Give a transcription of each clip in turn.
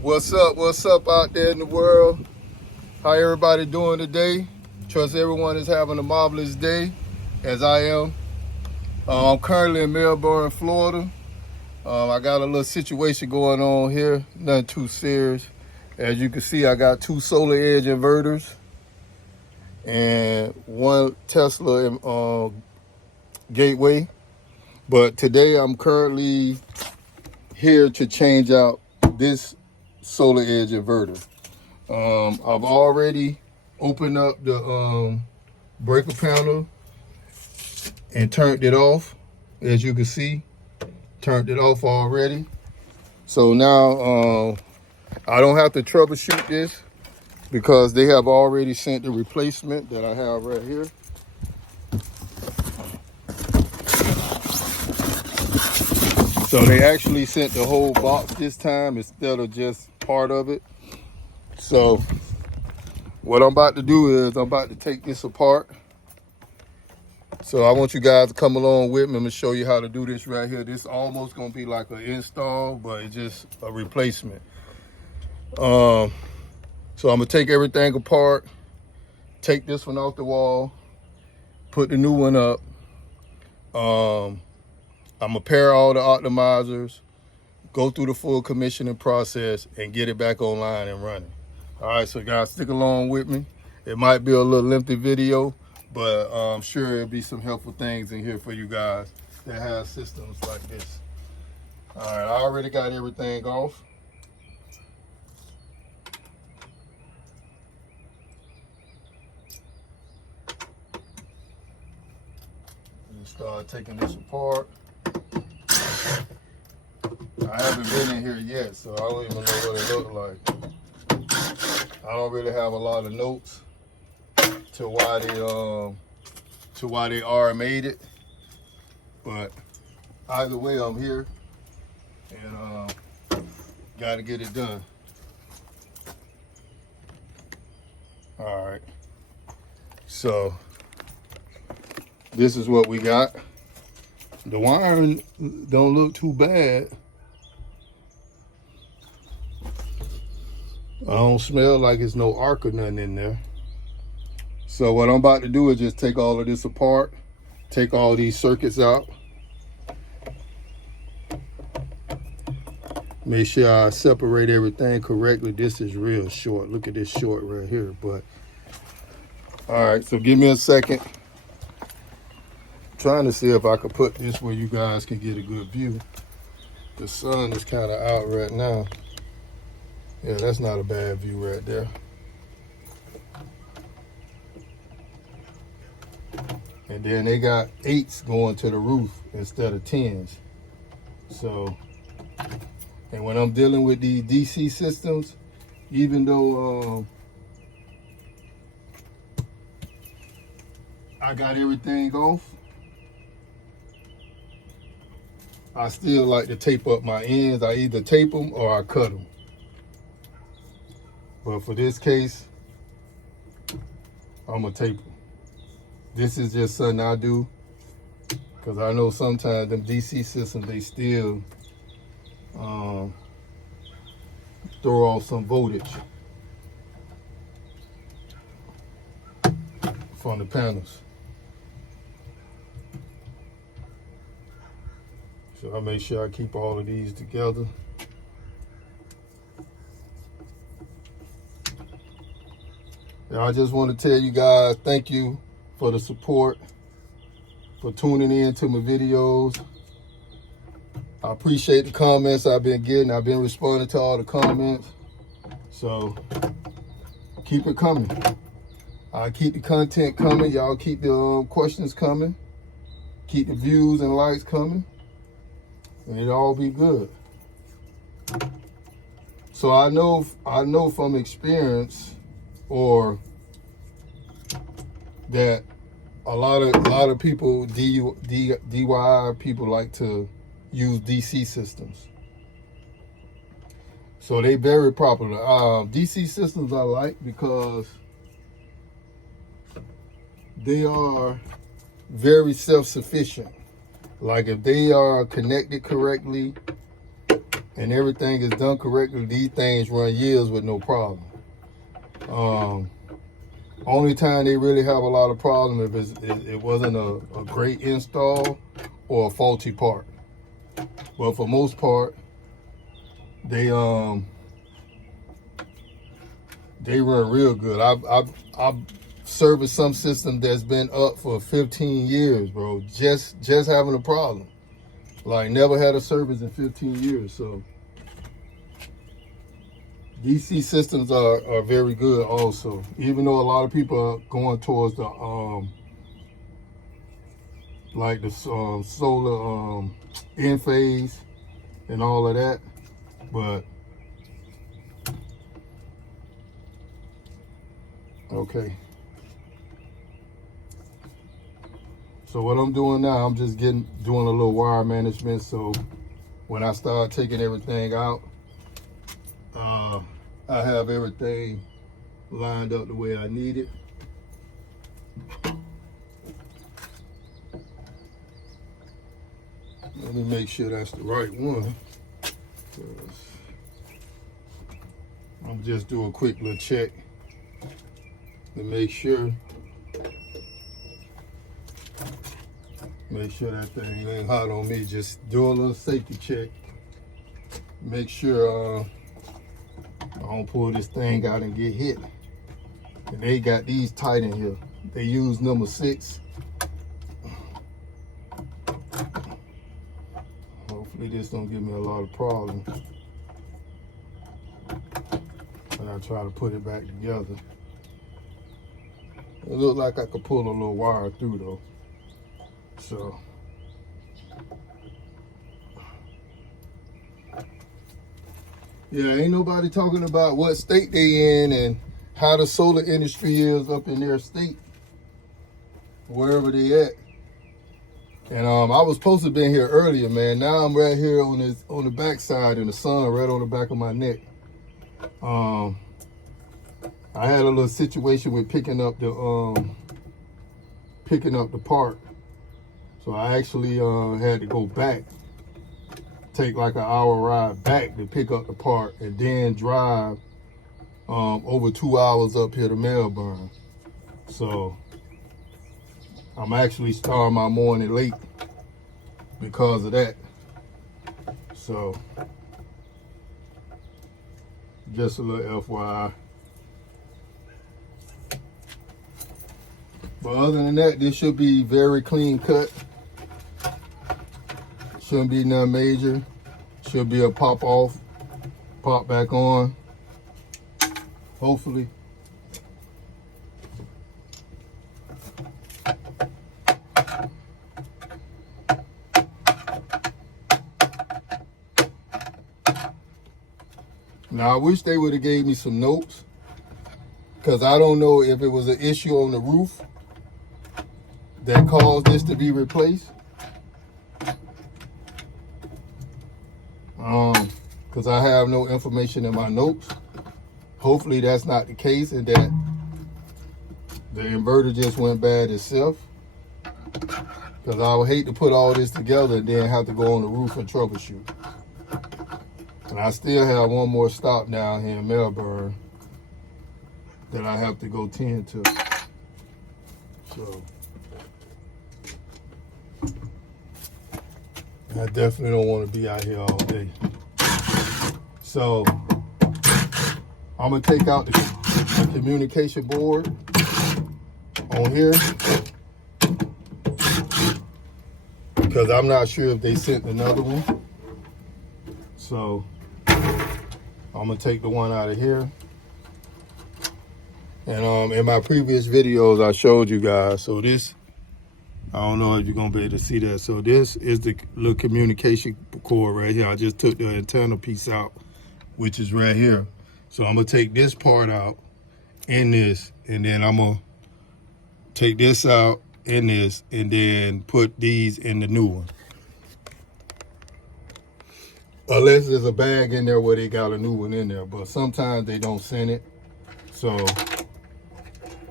What's up out there in the world? How everybody doing today? Trust everyone is having a marvelous day, as I am. I'm currently in Melbourne, Florida. I got a little situation going on here, nothing too serious. As you can see, I got two solar edge inverters and one Tesla gateway. But today I'm currently here to change out this solar edge inverter. I've already opened up the breaker panel and turned it off. As you can see, turned it off already. So now I don't have to troubleshoot this because they have already sent the replacement that I have right here. So they actually sent the whole box this time instead of just part of it. So what I'm about to do is I'm about to take this apart. So I want you guys to come along with me. I'm gonna show you how to do this right here. This is almost gonna be like an install, but it's just a replacement. So I'm gonna take everything apart, take this one off the wall, put the new one up. I'm gonna pair all the optimizers, go through the full commissioning process, and get it back online and running. All right, so guys, stick along with me. It might be a little lengthy video, but I'm sure there'll be some helpful things in here for you guys that have systems like this. All right, I already got everything off. Let's start taking this apart. I haven't been in here yet, so I don't even know what it looks like. I don't really have a lot of notes to why they made it, but either way, I'm here and got to get it done. All right, so this is what we got. The wiring don't look too bad. I don't smell like it's no arc or nothing in there. So what I'm about to do is just take all of this apart, take all these circuits out. Make sure I separate everything correctly. This is real short. Look at this short right here. But all right, so give me a second. Trying to see if I could put this where you guys can get a good view. The sun is kind of out right now. Yeah, that's not a bad view right there. And then they got 8s going to the roof instead of 10s. So, and when I'm dealing with these DC systems, even though I got everything off, I still like to tape up my ends. I either tape them or I cut them. But for this case, I'm gonna tape them. This is just something I do because I know sometimes them DC systems, they still throw off some voltage from the panels. So I make sure I keep all of these together. And I just want to tell you guys, thank you for the support, for tuning in to my videos. I appreciate the comments I've been getting. I've been responding to all the comments. So keep it coming. I keep the content coming. Y'all keep the questions coming. Keep the views and likes coming. And it'll all be good. So I know from experience, or that a lot of people, DIY people, like to use DC systems. So they very popular. DC systems I like because they are very self-sufficient. Like if they are connected correctly and everything is done correctly, these things run years with no problem. Only time they really have a lot of problem if it wasn't a great install or a faulty part. But for most part, they run real good. I've serviced some system that's been up for 15 years, bro. Just having a problem. Like, never had a service in 15 years. So DC systems are very good also. Even though a lot of people are going towards the like the solar in phase and all of that, but okay. So what I'm doing now, I'm just doing a little wire management. So when I start taking everything out, I have everything lined up the way I need it. Let me make sure that's the right one. I'm just doing a quick little check to make sure that thing ain't hot on me. Just do a little safety check. Make sure I don't pull this thing out and get hit. And they got these tight in here. They use number 6. Hopefully this don't give me a lot of problems. And I try to put it back together. It looks like I could pull a little wire through though. So yeah, ain't nobody talking about what state they in and how the solar industry is up in their state, wherever they at. And I was supposed to be here earlier, man. Now I'm right here on the back side in the sun, right on the back of my neck. I had a little situation with picking up the part. So I actually had to go back, take like an hour ride back to pick up the part, and then drive over 2 hours up here to Melbourne. So I'm actually starting my morning late because of that. So just a little FYI. But other than that, this should be very clean cut. Shouldn't be nothing major. Should be a pop off, pop back on, hopefully. Now I wish they would have gave me some notes, because I don't know if it was an issue on the roof that caused this to be replaced. Because I have no information in my notes. Hopefully that's not the case, and that the inverter just went bad itself. Because I would hate to put all this together and then have to go on the roof and troubleshoot. And I still have one more stop down here in Melbourne that I have to go tend to. So I definitely don't want to be out here all day. So I'm gonna take out the communication board on here, because I'm not sure if they sent another one. So I'm gonna take the one out of here. And in my previous videos I showed you guys, so this, I don't know if you're gonna be able to see that. So this is the little communication cord right here. I just took the antenna piece out, which is right here. So I'm gonna take this part out in this, and then I'm gonna take this out in this, and then put these in the new one. Unless there's a bag in there where they got a new one in there, but sometimes they don't send it. So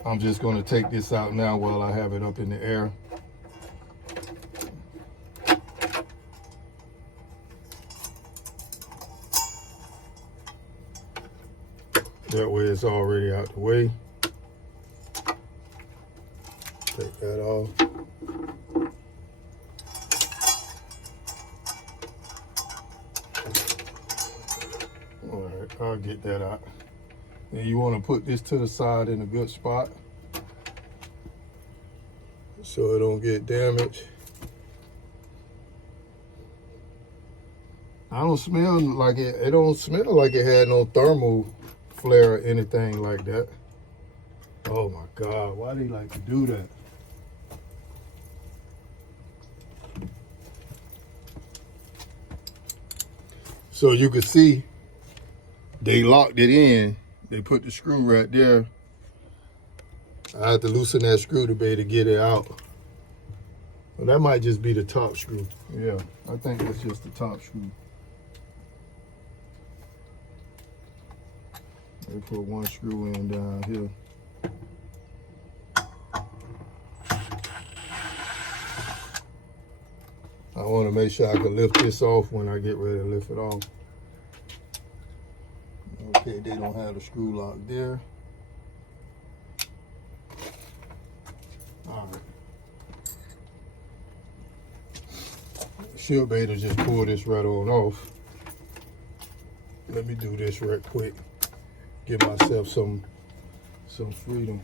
I'm just gonna take this out now while I have it up in the air. That way it's already out the way. Take that off. All right, I'll get that out. And you want to put this to the side in a good spot so it don't get damaged. I don't smell like it don't smell like it had no thermal flare or anything like that. Oh my God, why do you like to do that? So you can see they locked it in. They put the screw right there. I had to loosen that screw to be able to get it out. Well, that might just be the top screw. Yeah, I think that's just the top screw. They put one screw in down here. I want to make sure I can lift this off when I get ready to lift it off. Okay, they don't have the screw lock there. All right. Should be able to just pull this right on off. Let me do this right quick. Give myself some freedom.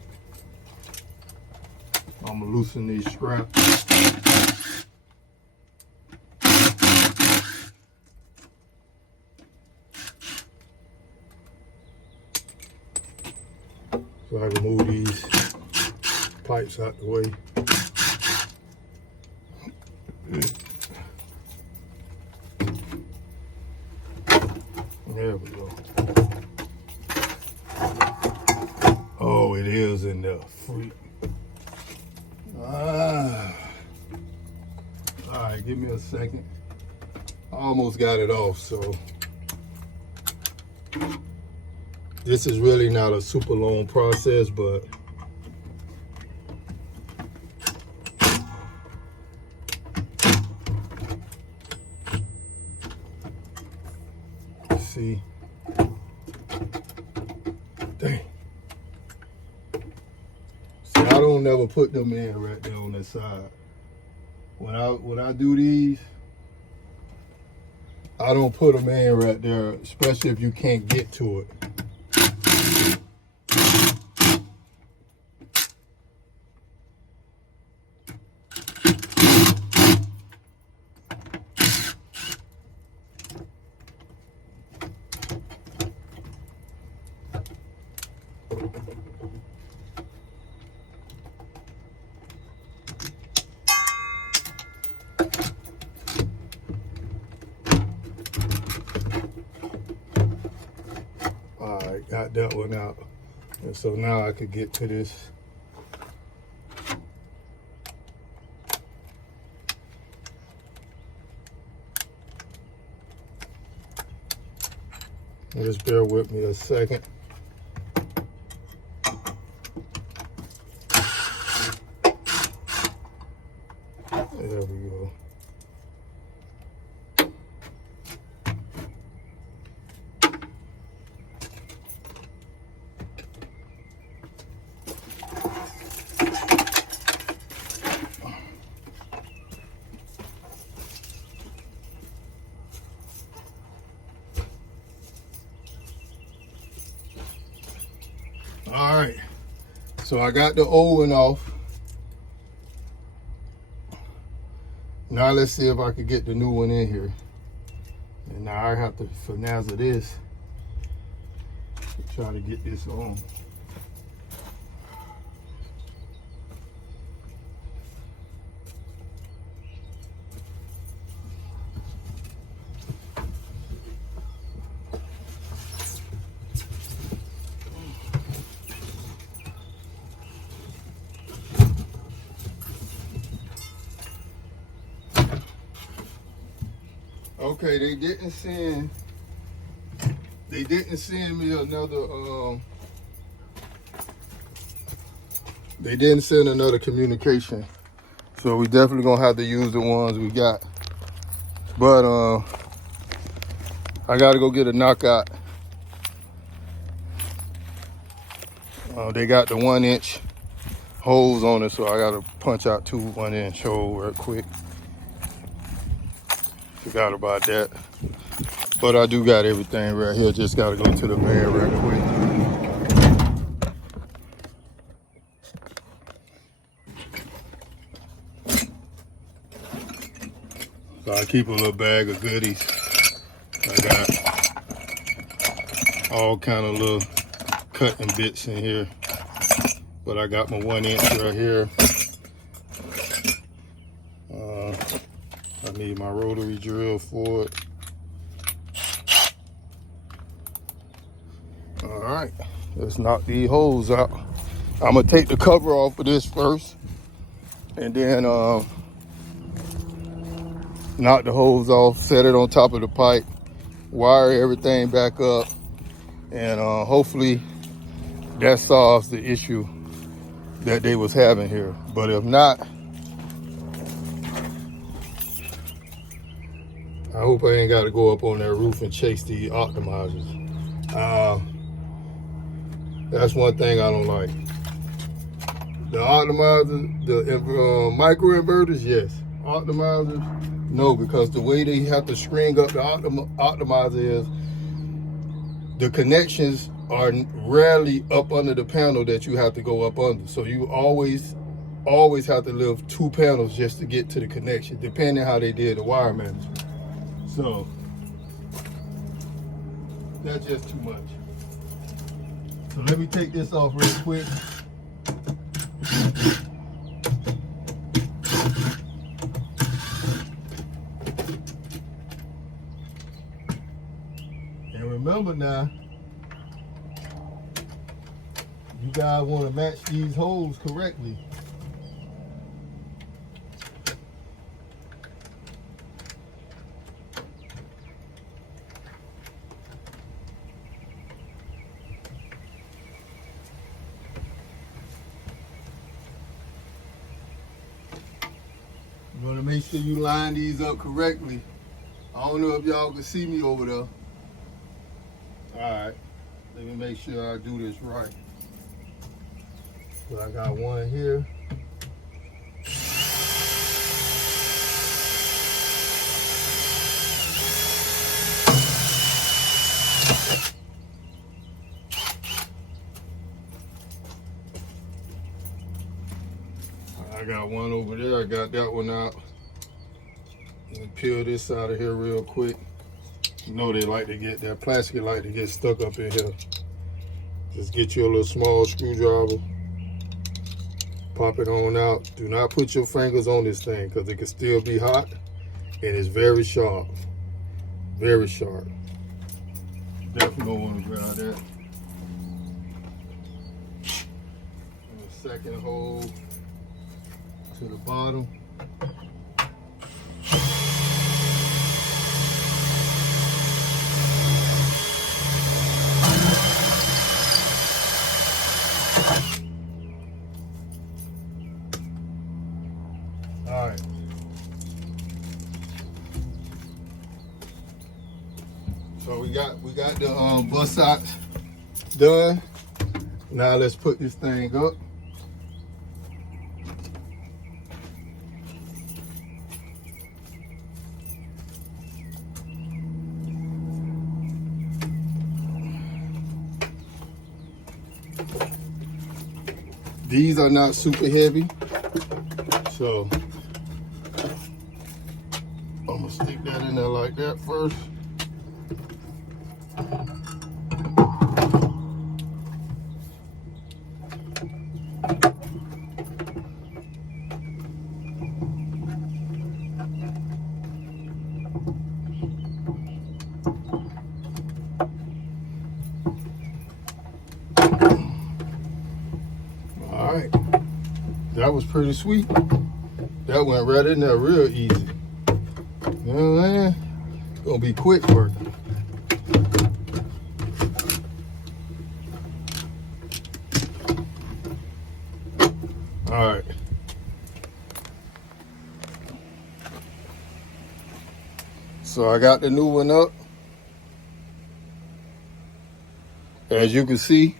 I'm gonna loosen these straps. So I can move these pipes out the way. There we go. Oh, it is in there. All right, give me a second. I almost got it off, so. This is really not a super long process, but see, dang. See, I don't never put them in right there on the side. When I do these, I don't put them in right there, especially if you can't get to it. All right, got that one out. And so now I could get to this. Just bear with me a second. There we go. All right, so I got the old one off. Now let's see if I could get the new one in here. And now I have to finagle this to try to get this on. Okay, they didn't send me another they didn't send another communication. So we definitely gonna have to use the ones we got. But I gotta go get a knockout They got the 1-inch holes on it, so I gotta punch out 2 1-inch holes real quick. Forgot about that. But I do got everything right here. Just gotta go to the man real quick. So I keep a little bag of goodies. I got all kind of little cutting bits in here. But I got my 1-inch right here. I need my rotary drill for it. All right, let's knock these holes out. I'm gonna take the cover off of this first, and then knock the hose off, set it on top of the pipe, wire everything back up, and hopefully that solves the issue that they was having here. But if not, I hope I ain't got to go up on that roof and chase the optimizers. That's one thing I don't like. The optimizers, the micro inverters, yes. Optimizers, no, because the way they have to string up the optimizer is the connections are rarely up under the panel that you have to go up under. So you always have to lift 2 panels just to get to the connection, depending how they did the wire management. So that's just too much. So let me take this off real quick. And remember now, you guys want to match these holes correctly. You want to make sure you line these up correctly. I don't know if y'all can see me over there. All right, let me make sure I do this right. So I got one here. I got one over there. I got that one out. Let me peel this out of here real quick. You know they like to get that plastic, like to get stuck up in here. Just get you a little small screwdriver. Pop it on out. Do not put your fingers on this thing because it can still be hot and it's very sharp. Very sharp. Definitely don't want to grab that. And the second hole to the bottom. All right. So we got the bust out done. Now let's put this thing up. These are not super heavy, so I'm gonna stick that in there like that first. All right, that was pretty sweet. That went right in there real easy. You know what I'm saying? Gonna be quick work. All right. So I got the new one up. As you can see,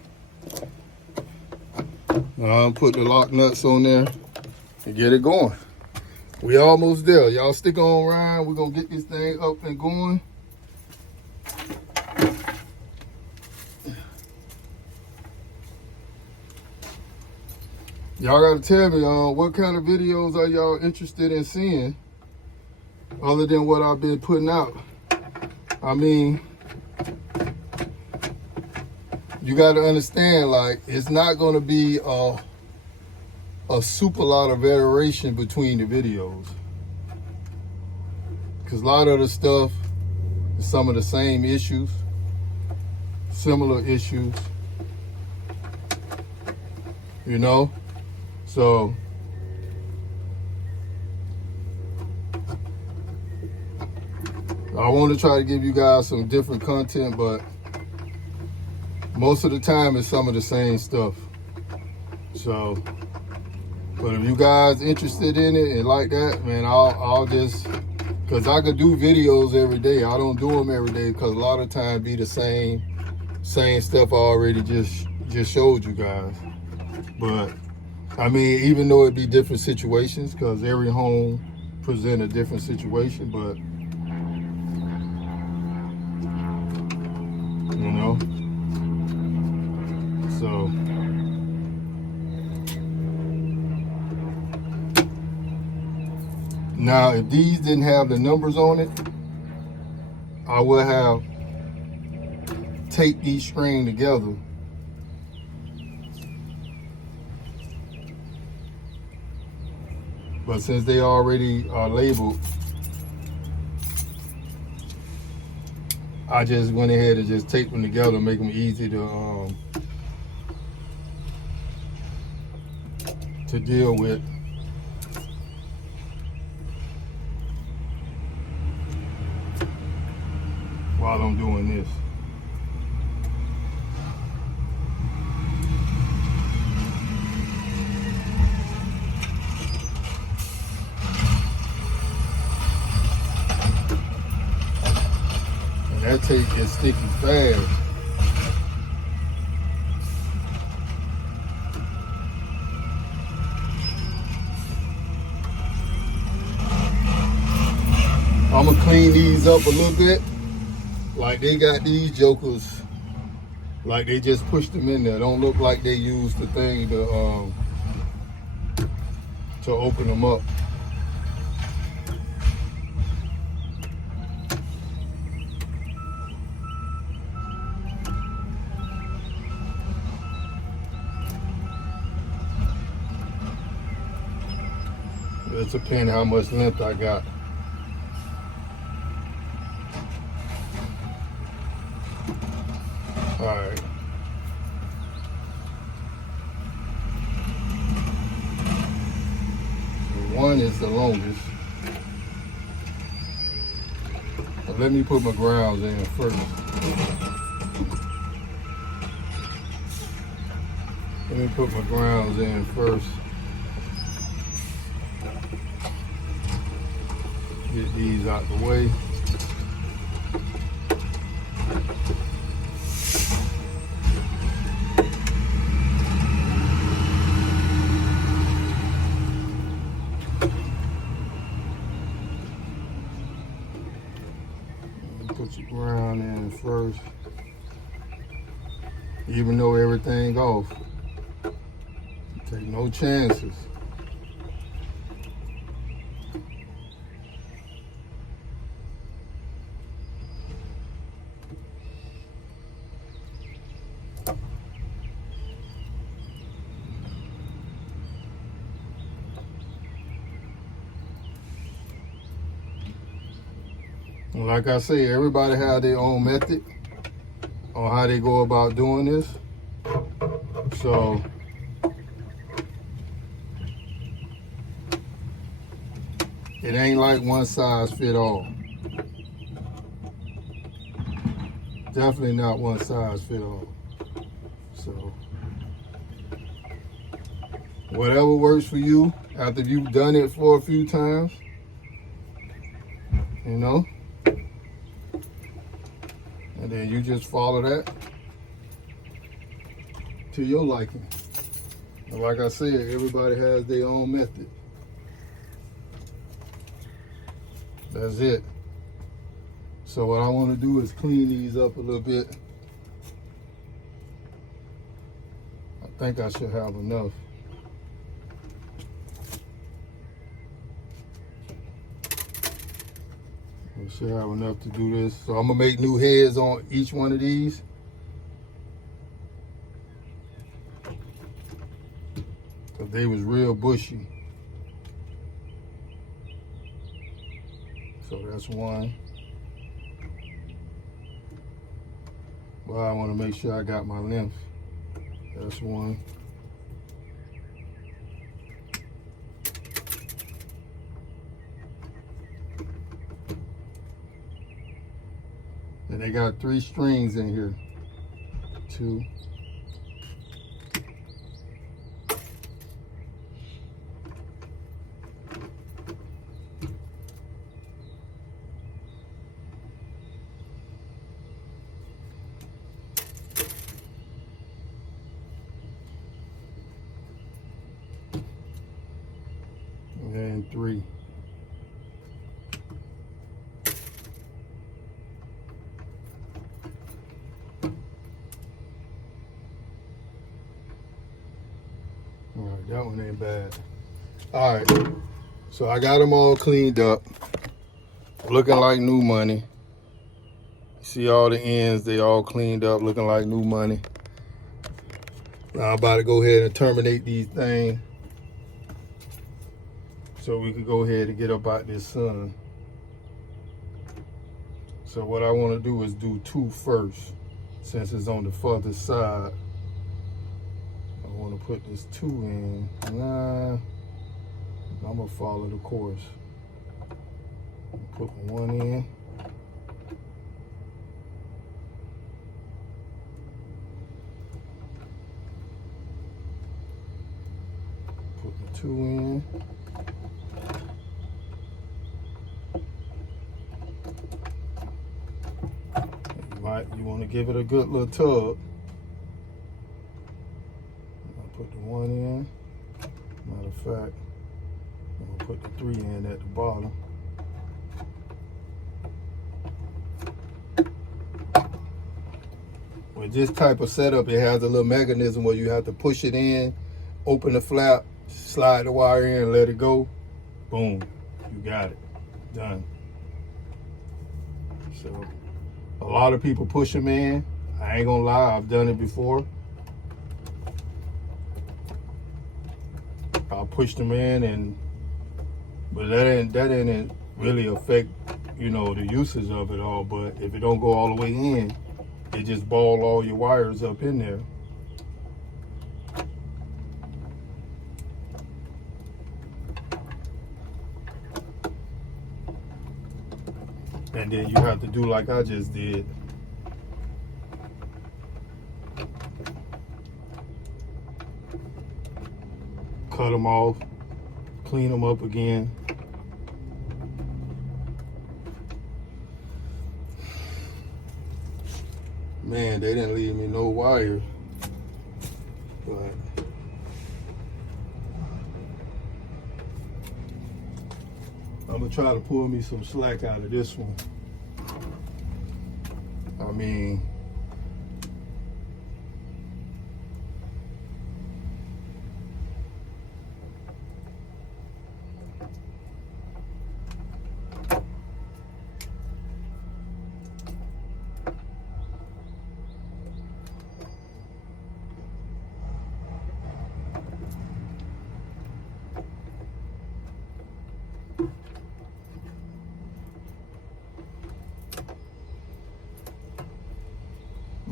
Put the lock nuts on there and get it going. We almost there. Y'all stick on around. We're gonna get this thing up and going. Y'all gotta tell me what kind of videos are y'all interested in seeing other than what I've been putting out. I mean, you gotta understand, like, it's not gonna be a super lot of variation between the videos, because a lot of the stuff is some of the same issues, similar issues, you know. So I want to try to give you guys some different content, but most of the time it's some of the same stuff. So, but if you guys interested in it and like that, man, I'll just, because I could do videos every day. I don't do them every day because a lot of times be the same stuff I already just showed you guys. But I mean, even though it be different situations, because every home present a different situation, but you know, so now if these didn't have the numbers on it, I would have taped these string together. But since they already are labeled, I just went ahead and just taped them together, make them easy to deal with. While I'm doing this. That tape gets sticky fast. I'm gonna clean these up a little bit. Like they got these jokers, like they just pushed them in there. Don't look like they used the thing to open them up. It depends how much length I got. All right. One is the longest. But let me put my grounds in first. Let me put my grounds in first. Get these out the way. Put your ground in first. Even though everything off, take no chances. Like I say, everybody have their own method on how they go about doing this. So it ain't like one size fit all. Definitely not one size fit all. So whatever works for you after you've done it for a few times, you know. And then you just follow that to your liking. And like I said, everybody has their own method. That's it. So what I want to do is clean these up a little bit. I think I should have enough. I should have enough to do this. So I'm gonna make new heads on each one of these. Cause they was real bushy. So that's one. But I want to make sure I got my length. That's one. And they got 3 strings in here. 2. And 3. All right, that one ain't bad. All right, so I got them all cleaned up, looking like new money. See all the ends, they all cleaned up, looking like new money. Now I'm about to go ahead and terminate these things so we can go ahead and get up out this sun. So what I want to do is do 2 first, since it's on the further side. I want to put this 2 in. Nah, I'm gonna follow the course. Put 1 in. Put the 2 in. You want to give it a good little tug. I'll put the 1 in. Matter of fact, I'm gonna put the 3 in at the bottom. With this type of setup, it has a little mechanism where you have to push it in, open the flap, slide the wire in, let it go. Boom, you got it, done. So a lot of people push them in. I ain't gonna lie, I've done it before. I pushed them in, but that didn't really affect, you know, the usage of it all. But if it don't go all the way in, it just ball all your wires up in there. And then you have to do like I just did. Cut them off, clean them up again. Man, they didn't leave me no wire. But I'm gonna try to pull me some slack out of this one. I mean,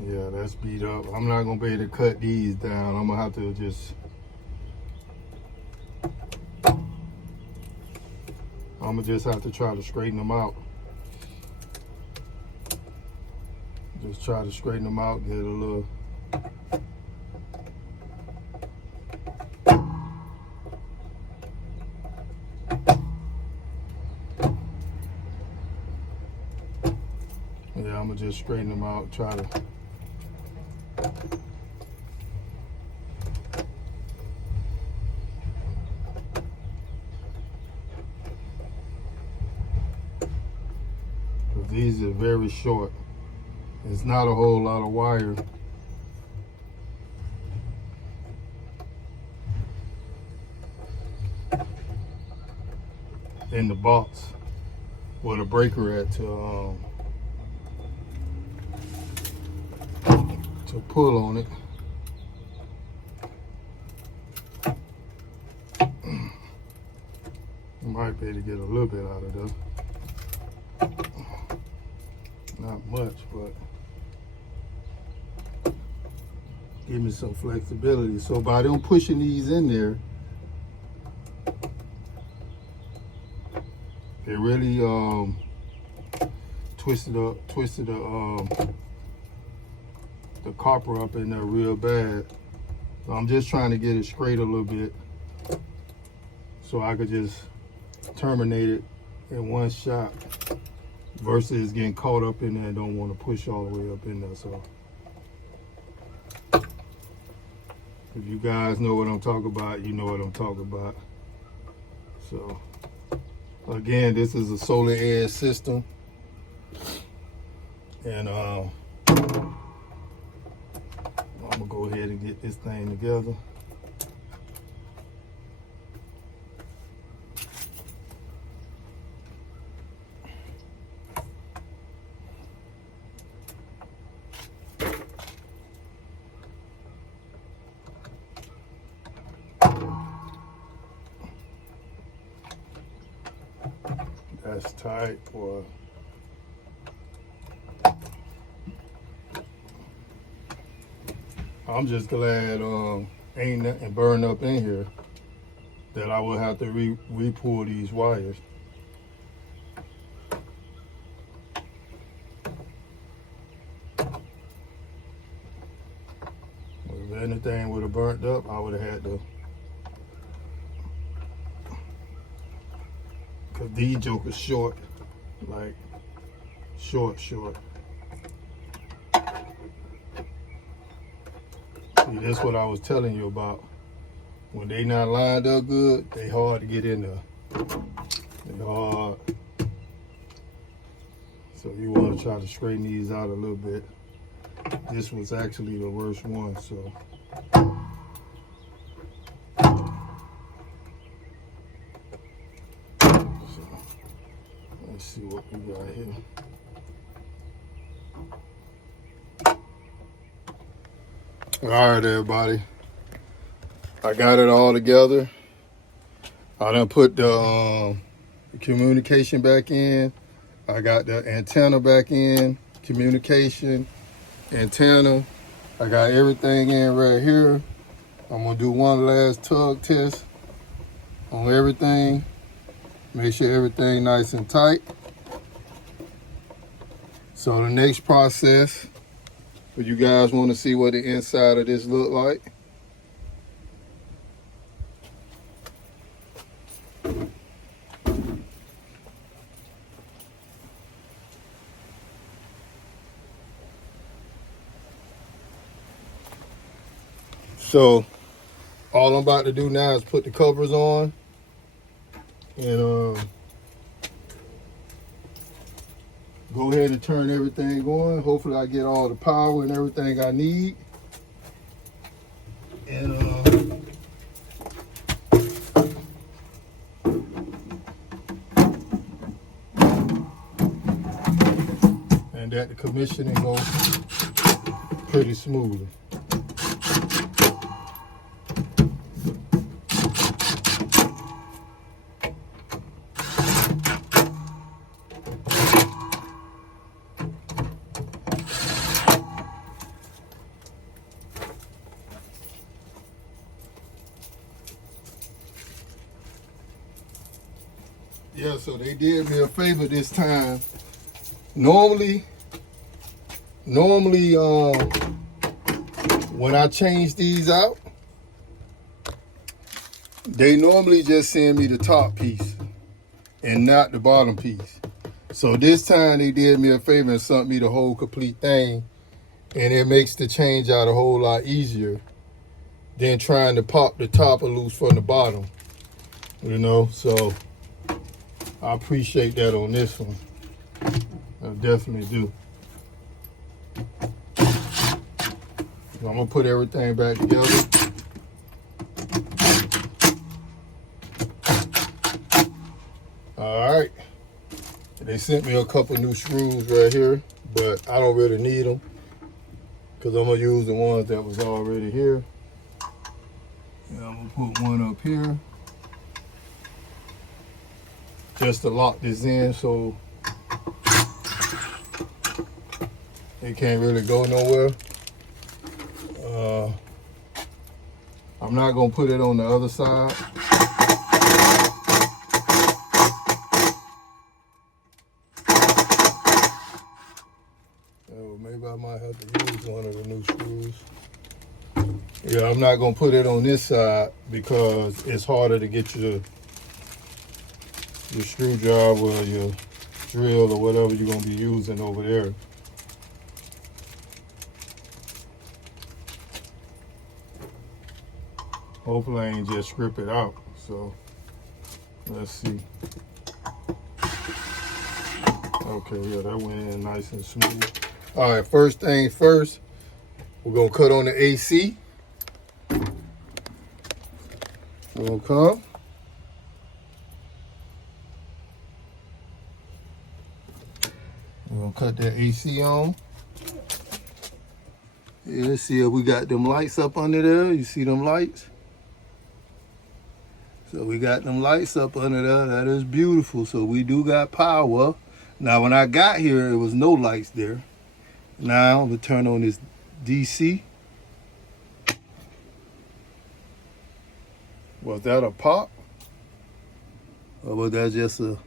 yeah, that's beat up. I'm not gonna be able to cut these down. I'm gonna have to just, have to try to straighten them out. Just try to straighten them out, get a little. Yeah, I'm gonna just straighten them out, try to. very short. It's not a whole lot of wire. In the box with a breaker at to pull on it. Might be able to get a little bit out of this. Not much, but give me some flexibility. So by them pushing these in there, it really twisted the copper up in there real bad. So I'm just trying to get it straight a little bit so I could just terminate it in one shot versus getting caught up in there and don't want to push all the way up in there. So if you guys know what I'm talking about, you know what I'm talking about. So again, this is a solar edge system, and I'm gonna go ahead and get this thing together. That's tight, boy. I'm just glad ain't nothing burned up in here that I will have to re-pull these wires. If anything would have burnt up, I would have had to. Cause these jokers short, like short. See, that's what I was telling you about. When they not lined up good, they hard to get in there. They hard. So you want to try to straighten these out a little bit. This was actually the worst one, so. Let's see what we got here. All right, everybody. I got it all together. I done put the communication back in. I got the antenna back in, communication, antenna. I got everything in right here. I'm gonna do one last tug test on everything. Make sure everything nice and tight. So the next process, if you guys want to see what the inside of this look like. So all I'm about to do now is put the covers on and go ahead and turn everything on. Hopefully I get all the power and everything I need. And that the commissioning goes pretty smoothly. Yeah, so they did me a favor this time. Normally, when I change these out, they normally just send me the top piece and not the bottom piece. So this time they did me a favor and sent me the whole complete thing, and it makes the change out a whole lot easier than trying to pop the top loose from the bottom, you know. So I appreciate that on this one. definitely do. So I'm gonna put everything back together. All right. They sent me a couple new screws right here, but I don't really need them because I'm gonna use the ones that was already here. And I'm gonna put one up here just to lock this in so it can't really go nowhere. I'm not gonna put it on the other side. Oh, maybe I might have to use one of the new screws. Yeah, I'm not gonna put it on this side because it's harder to get your screwdriver or your drill or whatever you're gonna be using over there. Hopefully I ain't just strip it out. So let's see. Okay, yeah, that went in nice and smooth. All right, first things first, we're gonna cut on the AC. We're gonna come. We're gonna cut that AC on. Yeah, let's see if we got them lights up under there. You see them lights? So we got them lights up under there. That is beautiful. So we do got power. Now when I got here, there was no lights there. Now I'm gonna turn on this DC. Was that a pop? Or was that just a...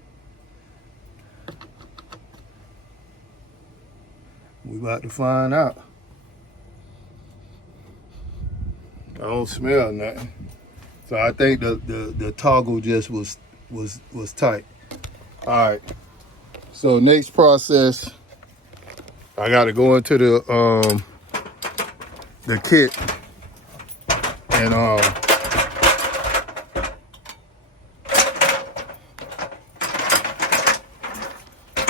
We about to find out. I don't smell nothing. So I think the toggle just was tight. All right. So next process, I got to go into the kit and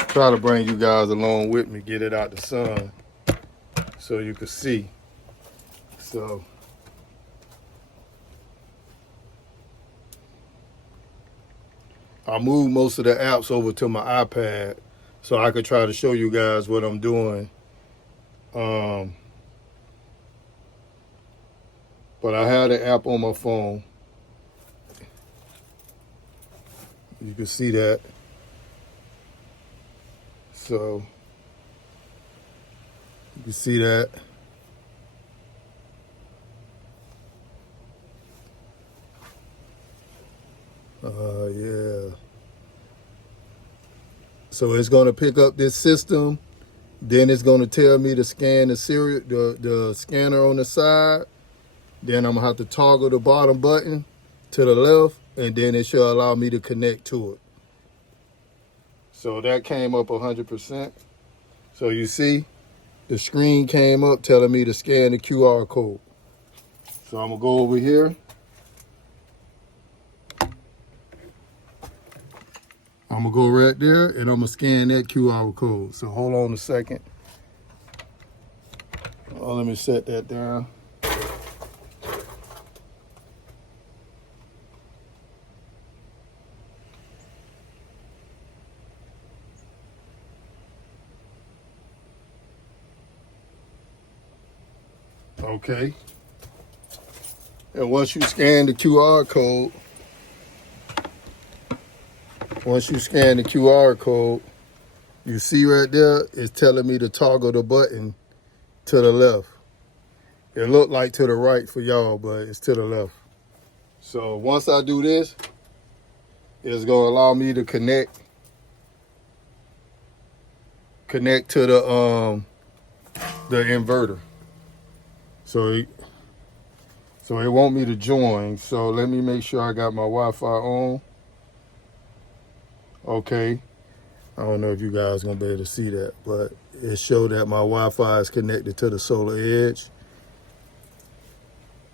try to bring you guys along with me, get it out the sun so you can see. So I moved most of the apps over to my iPad so I could try to show you guys what I'm doing. But I had an app on my phone. You can see that. So you can see that. Yeah. So it's going to pick up this system. Then it's going to tell me to scan the scanner on the side. Then I'm going to have to toggle the bottom button to the left, and then it should allow me to connect to it. So that came up 100%. So you see, the screen came up telling me to scan the QR code. So I'm going to go over here. I'm gonna go right there and I'm gonna scan that QR code. So hold on a second. Let me set that down. Okay. And once you scan the QR code, you see right there, it's telling me to toggle the button to the left. It looked like to the right for y'all, but it's to the left. So once I do this, it's gonna allow me to connect to the inverter. So it want me to join. So let me make sure I got my Wi-Fi on. Okay. I don't know if you guys are gonna be able to see that, but it showed that my Wi-Fi is connected to the solar edge.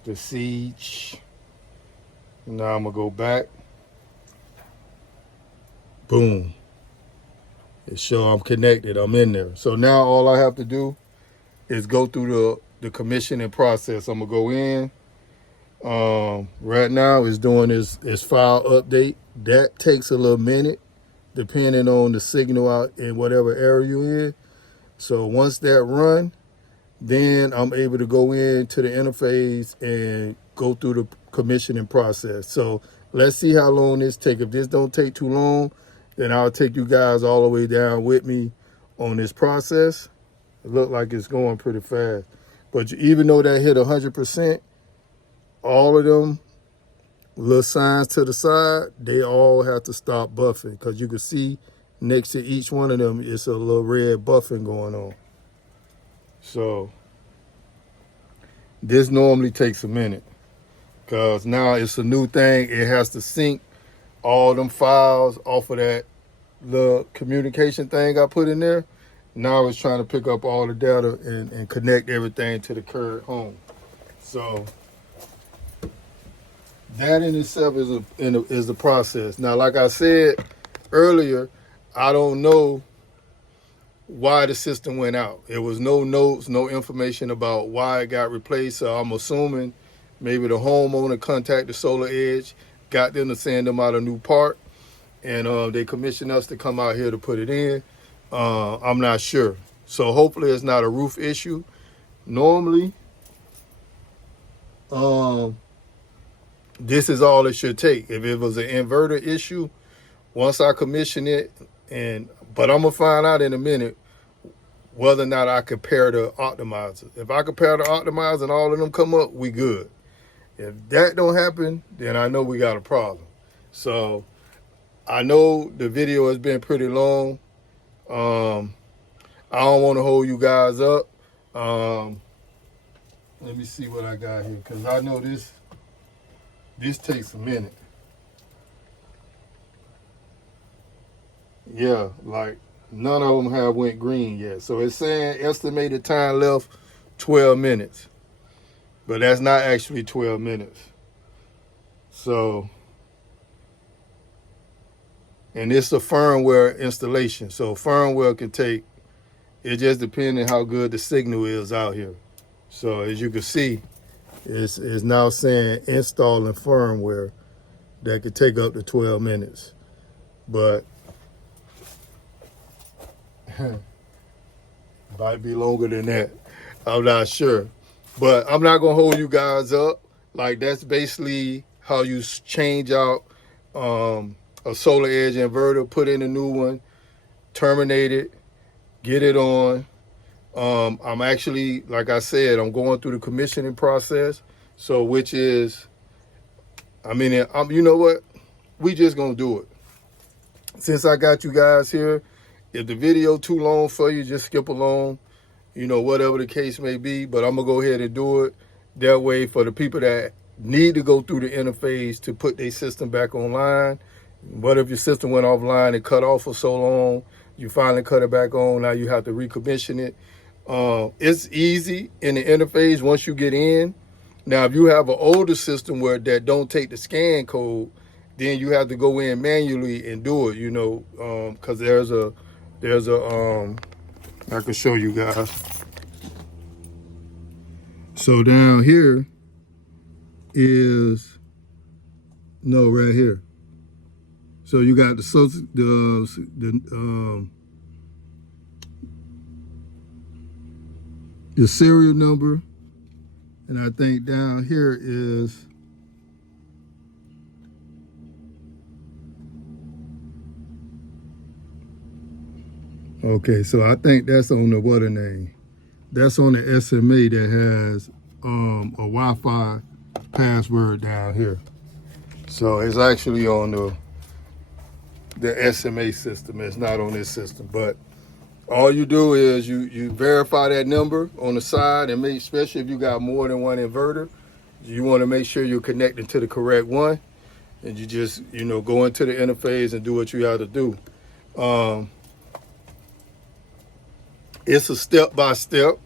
The siege. Now I'm gonna go back. Boom. It show I'm connected, I'm in there. So now all I have to do is go through the commissioning process. I'm gonna go in. Right now it's doing this file update. That takes a little minute depending on the signal out in whatever area you're in. So once that run, then I'm able to go into the interface and go through the commissioning process. So let's see how long this takes. If this don't take too long, then I'll take you guys all the way down with me on this process. It looks like it's going pretty fast. But even though that hit 100%, all of them little signs to the side, they all have to stop buffing, because you can see next to each one of them, it's a little red buffing going on. So this normally takes a minute, because now it's a new thing. It has to sync all them files off of that little communication thing I put in there. Now it's trying to pick up all the data and connect everything to the current home. So that in itself is a process. Now, like I said earlier, I don't know why the system went out. There was no notes, no information about why it got replaced. So I'm assuming maybe the homeowner contacted Solar Edge, got them to send them out a new part, and they commissioned us to come out here to put it in. I'm not sure. So hopefully it's not a roof issue. Normally, this is all it should take. If it was an inverter issue, once I commission it, but I'm gonna find out in a minute whether or not I compare the optimizer. If I compare the optimizer and all of them come up, we good. If that don't happen, then I know we got a problem. So I know the video has been pretty long. I don't want to hold you guys up. Let me see what I got here, because I know this takes a minute. Yeah, like none of them have went green yet. So it's saying estimated time left 12 minutes. But that's not actually 12 minutes. So, and it's a firmware installation. So firmware can take, it just depends on how good the signal is out here. So as you can see, it's now saying installing firmware that could take up to 12 minutes. But might be longer than that. I'm not sure. But I'm not going to hold you guys up. Like, that's basically how you change out a Solar Edge inverter, put in a new one, terminate it, get it on. I'm actually, like I said, I'm going through the commissioning process. So, which is, you know what? We just going to do it. Since I got you guys here, if the video too long for you, just skip along, whatever the case may be. But I'm going to go ahead and do it. That way, for the people that need to go through the interface to put their system back online, what if your system went offline and cut off for so long, you finally cut it back on, now you have to recommission it. It's easy in the interface once you get in. Now, if you have an older system that don't take the scan code, then you have to go in manually and do it, because there's a I can show you guys. So down here is, right here. So you got the serial number, and I think down here is okay. So I think that's on the what name. That's on the SMA that has a Wi-Fi password down here. So it's actually on the SMA system. It's not on this system. But all you do is you verify that number on the side, and especially if you got more than one inverter, you want to make sure you're connected to the correct one. And you just, go into the interface and do what you have to do. It's a step-by-step.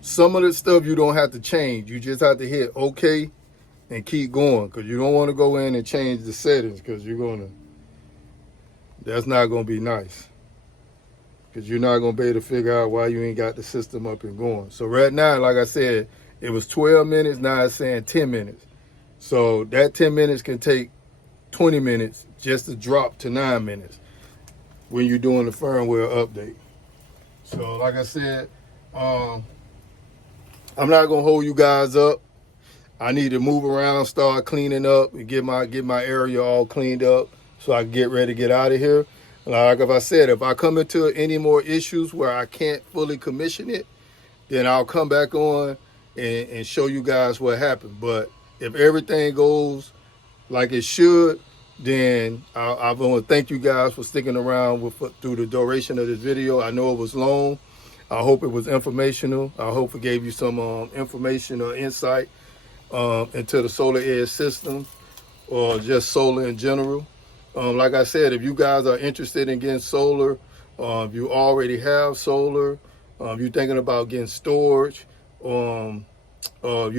Some of the stuff you don't have to change. You just have to hit OK and keep going, because you don't want to go in and change the settings, because that's not going to be nice. because you're not going to be able to figure out why you ain't got the system up and going. So right now, like I said, it was 12 minutes. Now it's saying 10 minutes. So that 10 minutes can take 20 minutes just to drop to 9 minutes when you're doing the firmware update. So like I said, I'm not going to hold you guys up. I need to move around, start cleaning up, and get my area all cleaned up so I can get ready to get out of here. Like I said, if I come into any more issues where I can't fully commission it, then I'll come back on and show you guys what happened. But if everything goes like it should, then I want to thank you guys for sticking around through the duration of this video. I know it was long. I hope it was informational. I hope it gave you some information or insight into the solar edge system or just solar in general. Like I said, if you guys are interested in getting solar, if you already have solar, if you're thinking about getting storage, you're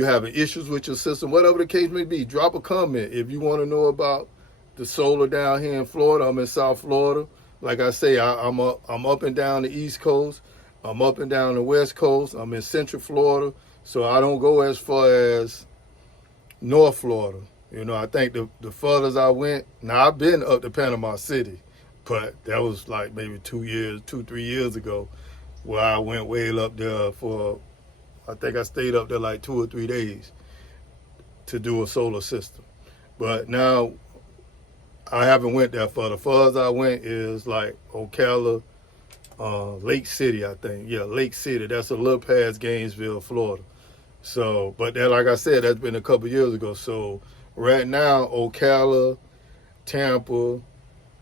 having issues with your system, whatever the case may be, drop a comment. If you want to know about the solar down here in Florida, I'm in South Florida. Like I say, I'm up and down the East Coast. I'm up and down the West Coast. I'm in Central Florida, so I don't go as far as North Florida. You know, I think the furthest I went, now I've been up to Panama City, but that was like maybe 3 years ago, where I went way up there for, I think I stayed up there like 2 or 3 days to do a solar system. But now I haven't went that far. The farthest I went is like Ocala, Lake City, I think. Yeah, Lake City. That's a little past Gainesville, Florida. So, but that, like I said, that's been a couple years ago. So right now, Ocala, Tampa,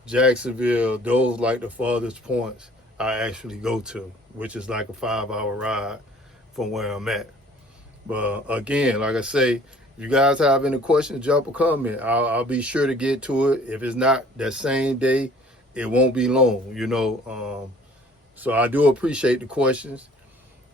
Jacksonville, those like the farthest points I actually go to, which is like a 5-hour ride from where I'm at. But again, like I say, if you guys have any questions, drop a comment. I'll be sure to get to it. If it's not that same day, it won't be long, you know. So I do appreciate the questions.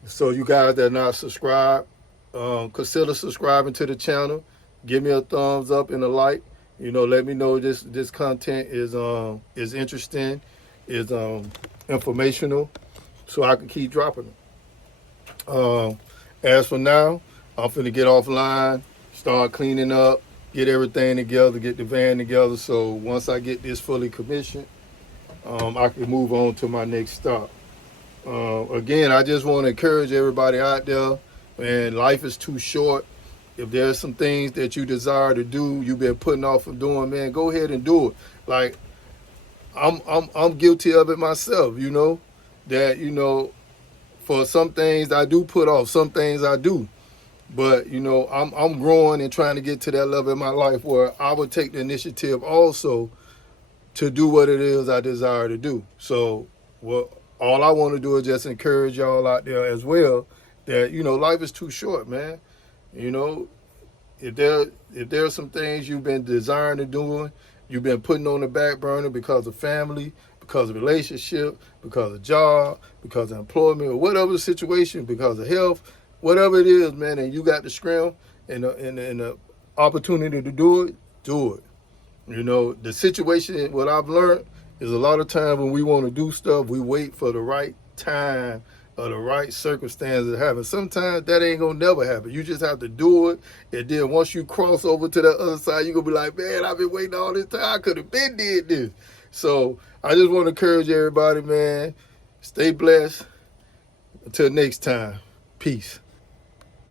So you guys that are not subscribed, consider subscribing to the channel. Give me a thumbs up and a like. You know, let me know this content is interesting, is informational, so I can keep dropping it. As for now, I'm finna get offline, start cleaning up, get everything together, get the van together. So once I get this fully commissioned, I can move on to my next stop. Again, I just want to encourage everybody out there, man, life is too short. If there's some things that you desire to do, you've been putting off from doing, man, go ahead and do it. Like, I'm guilty of it myself, you know, that, you know, for some things I do put off, some things I do. But, you know, I'm growing and trying to get to that level in my life where I would take the initiative also to do what it is I desire to do. So, all I want to do is just encourage y'all out there as well that, you know, life is too short, man. You know, if there are some things you've been desiring to do, you've been putting on the back burner because of family, because of relationship, because of job, because of employment, or whatever the situation, because of health, whatever it is, man, and you got the scrim and the opportunity to do it, do it. You know, the situation, what I've learned is a lot of times when we want to do stuff, we wait for the right time or the right circumstances to happen. Sometimes that ain't gonna never happen. You just have to do it, and then once you cross over to the other side, you're gonna be like, man, I've been waiting all this time. I could have been did this. So I just want to encourage everybody, man, stay blessed. Until next time, peace.